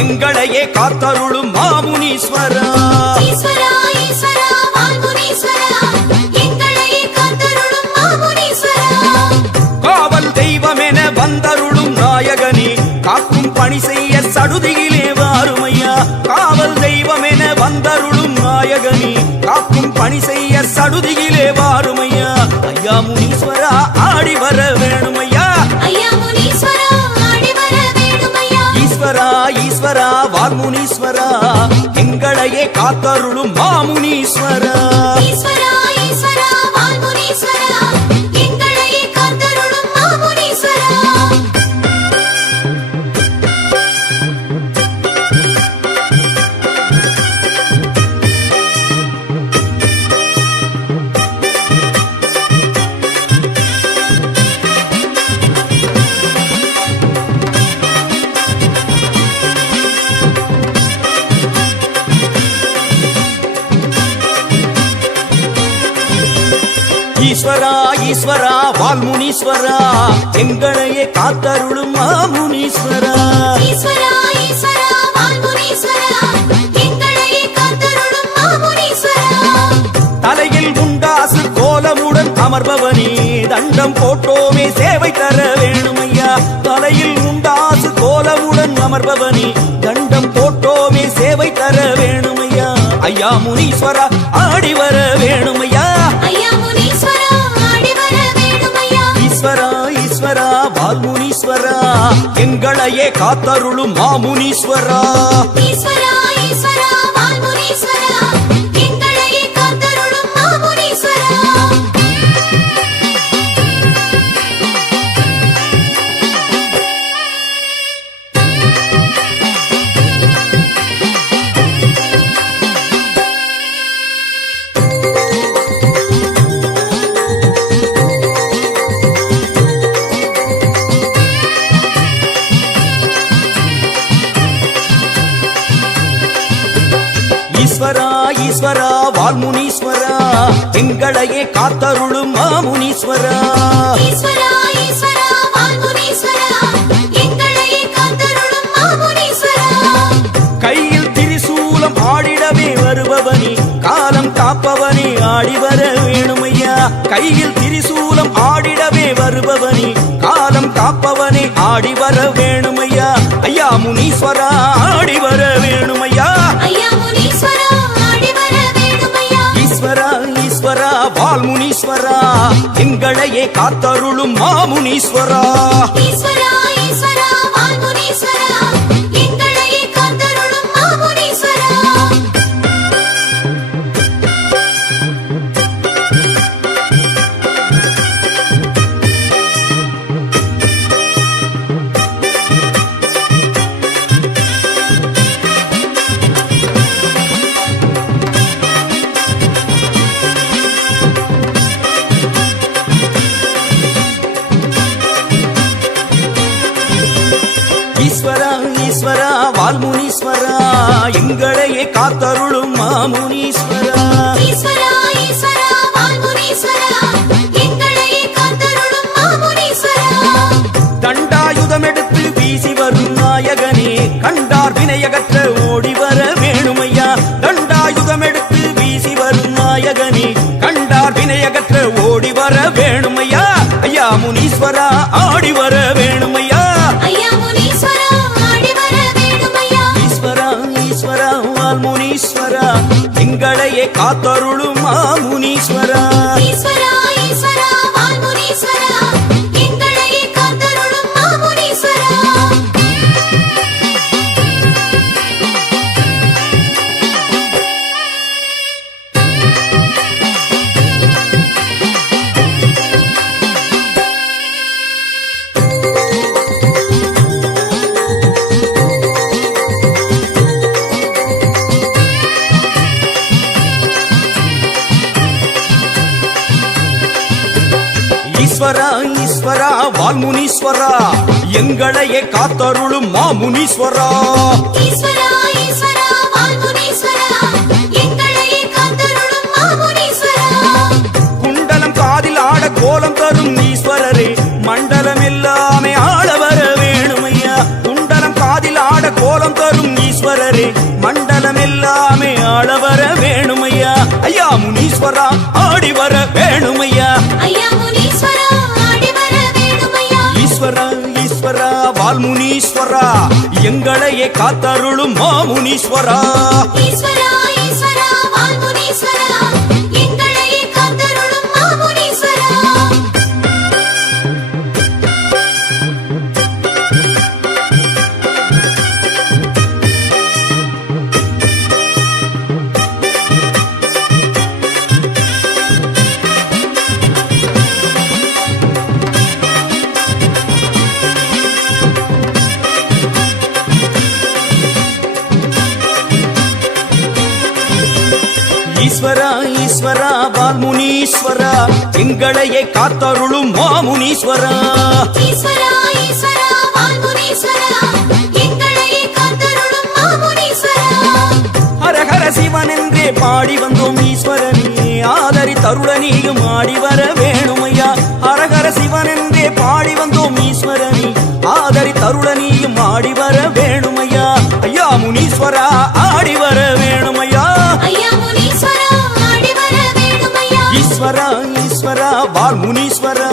எங்களையே காத்தருளும் மாமுனீஸ்வரா. ஈஸ்வரா ஈஸ்வரா வால்முனீஸ்வரா எங்களையே காத்தருளும் மாமுனீஸ்வரா. காவல் தெய்வமென வந்தருளும் நாயகனே காக்கும் பணி செய்ய சடுதியிலே வாருமையா. காவல் தெய்வமென வந்தருளும் நாயகனே காக்கும் பணி செய்ய சடுதியிலே வாருமையா. ஐயா முனீஸ்வரா ஆடி வர வேணுமையா. ஐயா முனீஸ்வரா ஆடி வர வேணுமையா. ஈஸ்வரா ஈஸ்வரா வால்முனீஸ்வரா எங்களையே காத்தருளும் மாமுனீஸ்வரா. ஈஸ்வரா ஈஸ்வரா வால்முனீஸ்வரா எங்களையே காத்தருளும் மாமுனீஸ்வரா. ஈஸ்வரா ஈஸ்வரா வால்முனீஸ்வரா எங்களையே காத்தருளும் மாமுனீஸ்வரா. ஈஸ்வரா ஈஸ்வரா வால்முனீஸ்வரா எங்களையே காத்தருளும் மாமுனீஸ்வரா. தலையில் உண்டாசு கோலமுடன் அமர்பவனே தண்டம் போட்டோமே சேவை தர வேணுமையா. தலையில் உண்டாசு கோலமுடன் அமர்பவனே தண்டம் போட்டோமே சேவை தர வேணுமையா. ஐயா முனீஸ்வரா ஆடி வர வேணுமையா. ஐயா முனீஸ்வரா ஆடி வர வேணுமையா. ஈஸ்வரா ஈஸ்வரா வால்முனீஸ்வரா எங்களையே காத்தருளும் மாமுனீஸ்வரா. ஈஸ்வரா ஈஸ்வரா வால்முனீஸ்வரா எங்களையே காத்தருளும் மாமுனீஸ்வரா. ஈஸ்வரா ஈஸ்வரா வால்முனீஸ்வரா எங்களையே காத்தருளும் மாமுனீஸ்வரா. ஈஸ்வரா ஈஸ்வரா வால்முனீஸ்வரா எங்களையே காத்தருளும் மாமுனீஸ்வரா. கையில் திரிசூலம் ஆடிடவே வருபவனே காலம் காப்பவனே ஆடி வர வேணுமையா. கையில் திரிசூலம் ஆடிடவே வருபவனே காலம் காப்பவனே ஆடி வர வேணுமையா. ஐயா முனீஸ்வரா ஆடி வர வேணுமையா. ஐயா முனீஸ்வரா ஆடி வர வேணுமையா. ஈஸ்வரா ஈஸ்வரா வால்முனீஸ்வரா எங்களையே காத்தருளும் மாமுனீஸ்வரா. ஈஸ்வரா ஈஸ்வரா வால்முனீஸ்வரா எங்களையே காத்தருளும் மாமுனீஸ்வரா. ஈஸ்வரா ஈஸ்வரா வால்முனீஸ்வரா எங்களையே காத்தருளும் மாமுனீஸ்வரா. ஈஸ்வரா ஈஸ்வரா வால்முனீஸ்வரா எங்களையே காத்தருளும் மாமுனீஸ்வரா. தண்டாயுதம் எடுத்து வீசி வரும் நாயகனே கண்டார் வினையகற்ற ஓடி வர வேணுமையா. தண்டாயுதம் எடுத்து வீசி வரும் நாயகனே கண்டார் வினையகற்ற ஓடி வர வேணுமையா. ஐயா முனீஸ்வரா ஆடி வர வேணுமையா. ஐயா முனீஸ்வரா ஆடி வர வேணுமையா. ஈஸ்வரா ஈஸ்வரா வால்முனீஸ்வரா எங்களையே காத்தருளும் மாமுனீஸ்வரா. ஈஸ்வரா ஈஸ்வரா வால்முனீஸ்வரா எங்களையே காத்தருளும் மாமுனீஸ்வரா. ஈஸ்வரா ஈஸ்வரா வால்முனீஸ்வரா எங்களையே காத்தருளும் மாமுனீஸ்வரா. ஈஸ்வரா ஈஸ்வரா வால்முனீஸ்வரா எங்களையே காத்தருளும் மாமுனீஸ்வரா. குண்டலம் காதில் ஆட கோலம் தரும் ஈஸ்வரரே மண்டலம் எல்லாமே ஆள வர வேணுமையா. குண்டலம் காதில் ஆட கோலம் தரும் முனீஸ்வரரே மண்டலம் எல்லாமே ஆள வர வேணுமையா ஐயா முனீஸ்வரா ஆடி வர வேணுமையா ஐயா முனீஸ்வரா ஆடி வர வேணுமையா ஈஸ்வரா ஈஸ்வரா வால்முனீஸ்வரா எங்களையே காத்தருளும் மாமுனீஸ்வரா ஈஸ்வரா ஈஸ்வரா வால்முனீஸ்வரா எங்களையே காத்தருளும் மாமுனீஸ்வரா ஈஸ்வரா ஈஸ்வரா வால்முனீஸ்வரா எங்களையே காத்தருளும் மாமுனீஸ்வரா ஈஸ்வரா ஈஸ்வரா வால்முனீஸ்வரா எங்களையே காத்தருளும் மாமுனீஸ்வரா ஹரஹர சிவன் என்றே பாடி வந்தோம் ஈஸ்வரனே ஆதரி தருளனியும் ஆடி வர வேணுமையா ஹரஹர சிவன் என்றே பாடி வந்தோம் ஈஸ்வரனே ஆதரி தருளனியும் ஆடி வர வேணுமையா ஐயா முனீஸ்வரா ஆடி வர வேணுமையா ஐயா முனீஸ்வரா ஆடி வர வேணுமையா ஈஸ்வரா ஈஸ்வரா வால்முனீஸ்வரா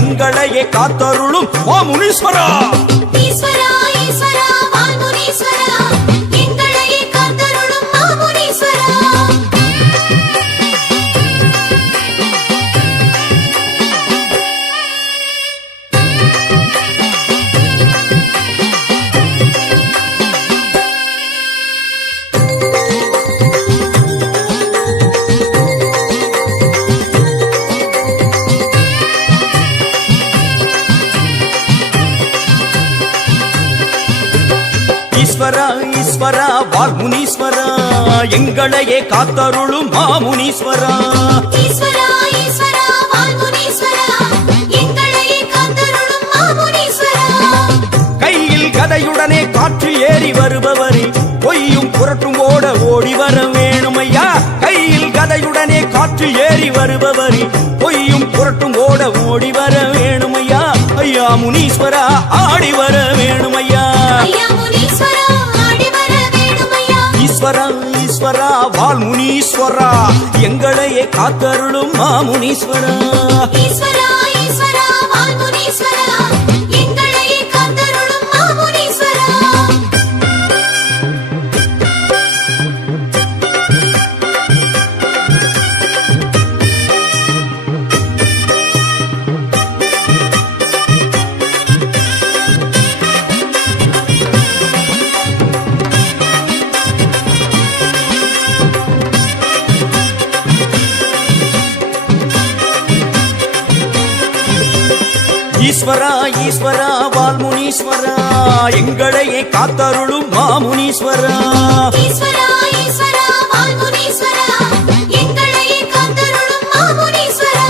எங்களையே காத்தருளும் மாமுனீஸ்வரா ஈஸ்வரா ஈஸ்வரா வால்முனீஸ்வரா எங்களையே காத்தருளும் மாமுனீஸ்வரா ஈஸ்வரா ஈஸ்வரா வால்முனீஸ்வரா எங்களையே காத்தருளும் மாமுனீஸ்வரா ஈஸ்வரா ஈஸ்வரா வால்முனீஸ்வரா எங்களையே காத்தருளும் மாமுனீஸ்வரா கையில் கதையுடனே காற்று ஏறி வருபவரே பொய்யும் புரட்டும் ஓட ஓடி வர வேணுமையா கையில் கதையுடனே காற்று ஏறி வருபவரே பொய்யும் புரட்டும் ஓட ஓடி வர வேணுமையா ஐயா முனீஸ்வரா ஆடி வர வேணுமையா ஐயா முனீஸ்வரா ஆடி வர வேணுமையா ஈஸ்வரா ஈஸ்வரா வால்முனீஸ்வரா எங்களையே காத்தருளும் மாமுனீஸ்வரா ஈஸ்வரா ஈஸ்வரா வால்முனீஸ்வரா எங்களையே காத்தருளும் மாமுனீஸ்வரா ஈஸ்வரா ஈஸ்வரா வால்முனீஸ்வரா எங்களையே காத்தருளும் மாமுனீஸ்வரா ஈஸ்வரா ஈஸ்வரா வால்முனீஸ்வரா எங்களையே காத்தருளும் மாமுனீஸ்வரா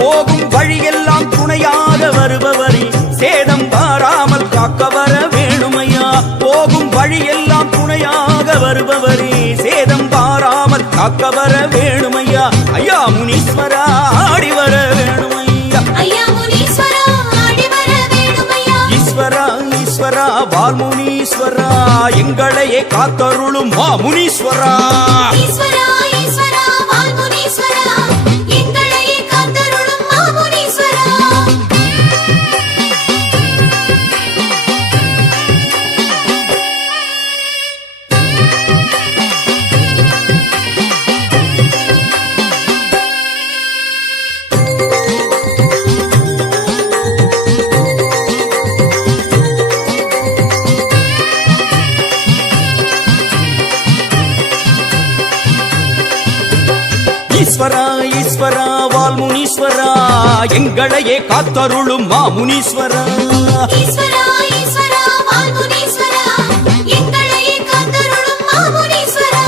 போகும் வழியெல்லாம் துணையாக வருபவரே சேதம் வாராமல் காக்க வர வேணுமையா போகும் வழியெல்லாம் துணையாக வருபவரே சேதம் வாராமல் காக்க வர வேணுமையா ஐயா முனீஸ்வரா ஆடி வர வேணுமையா ஐயா முனீஸ்வரா ஆடி வர வேணுமையா ஈஸ்வரா ஈஸ்வரா வால்முனீஸ்வரா எங்களையே காத்தருளும் மாமுனீஸ்வரா ஈஸ்வரா ஈஸ்வரா வால்முனீஸ்வரா எங்களையே காத்தருளும் மாமுனீஸ்வரா ஈஸ்வரா ஈஸ்வரா வால்முனீஸ்வரா எங்களையே காத்தருளும் மாமுனீஸ்வரா ஈஸ்வரா ஈஸ்வரா வால்முனீஸ்வரா எங்களையே காத்தருளும் மாமுனீஸ்வரா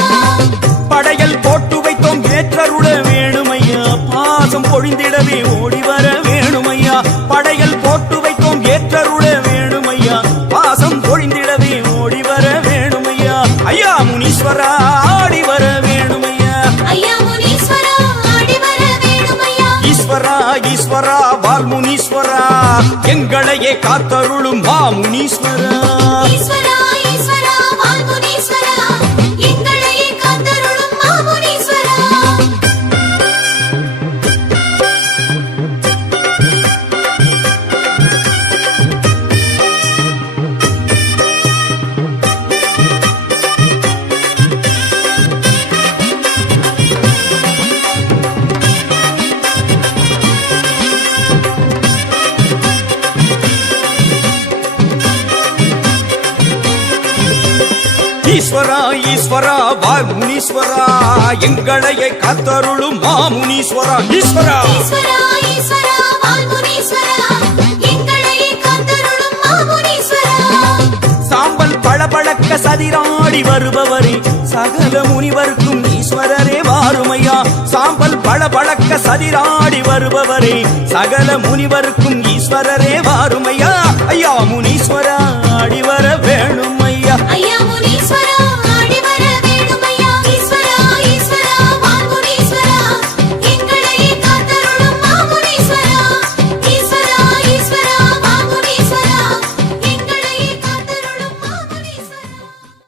படையல் போட்டு வைத்தோம் ஏற்றருள வேணுமையா பாசம் பொழிந்திடவே ஓடி வர வேணுமையா படையல் போட்டு வைத்தோம் ஏற்றருள வேணுமையா பாசம் பொழிந்திடவே ஓடி வர வேணுமையா ஐயா முனீஸ்வரா ஆடி வர வேணுமையா ஐயா முனீஸ்வரா ஆடி வர வேணுமையா ஈஸ்வரா ஈஸ்வரா வால்முனீஸ்வரா எங்களையே காத்தருளும் மாமுனீஸ்வரா ஈஸ்வரா ஈஸ்வரா வால்முனீஸ்வரா ஈஸ்வரா ஈஸ்வரா வால் முனீஸ்வரா எங்களையை காத்தருளும் மாமுனீஸ்வரா ஈஸ்வரா ஈஸ்வரா ஈஸ்வரா வால்முனீஸ்வரா எங்களையே காத்தருளும் மாமுனீஸ்வரா சாம்பல் பளபளக்க சதிராடி வருபவரே சகல முனிவர்க்கும் ஈஸ்வரரே வாருமையா சாம்பல் பளபளக்க சதிராடி வருபவரே சகல முனிவர்க்கும் ஈஸ்வரரே வாருமையா ஐயா முனீஸ்வரா ஆடி வர வேணும்